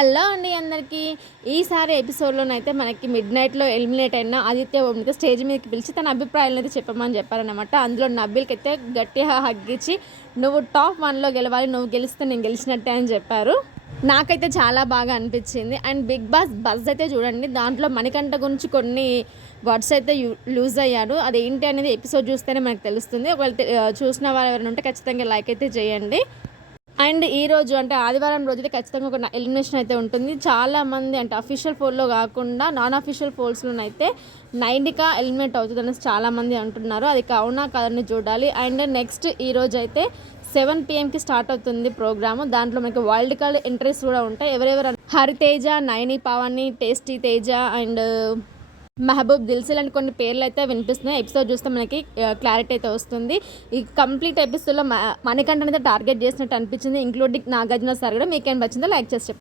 Hello అండి అందరికీ. ఈసారి ఎపిసోడ్‌లోనైతే మనకి మిడ్‌నైట్‌లో ఎలిమినేట్ అయిన ఆదిత్య ఓంని స్టేజ్ మీదకి పిలిచి తన అభిప్రాయాలనైతే చెప్పమని చెప్పారనమాట. అందులో నబీల్‌కైతే గట్టిగా హగ్ ఇచ్చి నువ్వు టాప్ 1లో గెలవాలి, నువ్వు గెలిస్తే నేను గెలిచినట్టే అని చెప్పారు. నాకైతే చాలా బాగా అనిపించింది. అండ్ బిగ్ బాస్ బజ్ అయితే చూడండి, దాంట్లో మణికంఠ గురించి కొన్ని వర్డ్స్ అయితే లూజ్ అయ్యాడు. అదేంటి అనేది ఎపిసోడ్ చూస్తేనే మనకు తెలుస్తుంది. ఒకవేళ చూసిన వారు ఎవరైనా ఉంటే ఖచ్చితంగా లైక్ అయితే చేయండి. అండ్ ఈరోజు అంటే ఆదివారం రోజైతే ఖచ్చితంగా ఒక ఎలిమినేషన్ అయితే ఉంటుంది. చాలామంది అంటే అఫీషియల్ పోల్‌లో కాకుండా నాన్ అఫీషియల్ పోల్స్‌లోనైతే నైనిక ఎలిమినేట్ అవుతుందనేసి చాలామంది అంటున్నారు. అది అవునా కాదని చూడాలి. అండ్ నెక్స్ట్ ఈరోజైతే 7 PMకి స్టార్ట్ అవుతుంది ప్రోగ్రాము. దాంట్లో మనకి వైల్డ్ కార్డ్ ఎంట్రీస్ కూడా ఉంటాయి. ఎవరెవరు హరితేజ, నైని పావని, టేస్టీ తేజ అండ్ మెహబూబ్ దిల్స్ ఇలాంటి కొన్ని పేర్లు అయితే వినిపిస్తున్నాయి. ఎపిసోడ్ చూస్తే మనకి క్లారిటీ అయితే వస్తుంది. ఈ కంప్లీట్ ఎపిసోడ్‌లో మణికంఠన్ అయితే టార్గెట్ చేసినట్టు అనిపించింది, ఇంక్లూడింగ్ నాగార్జున సార్ కూడా. మీకేం నచ్చిందో లైక్ చేసి చెప్పండి.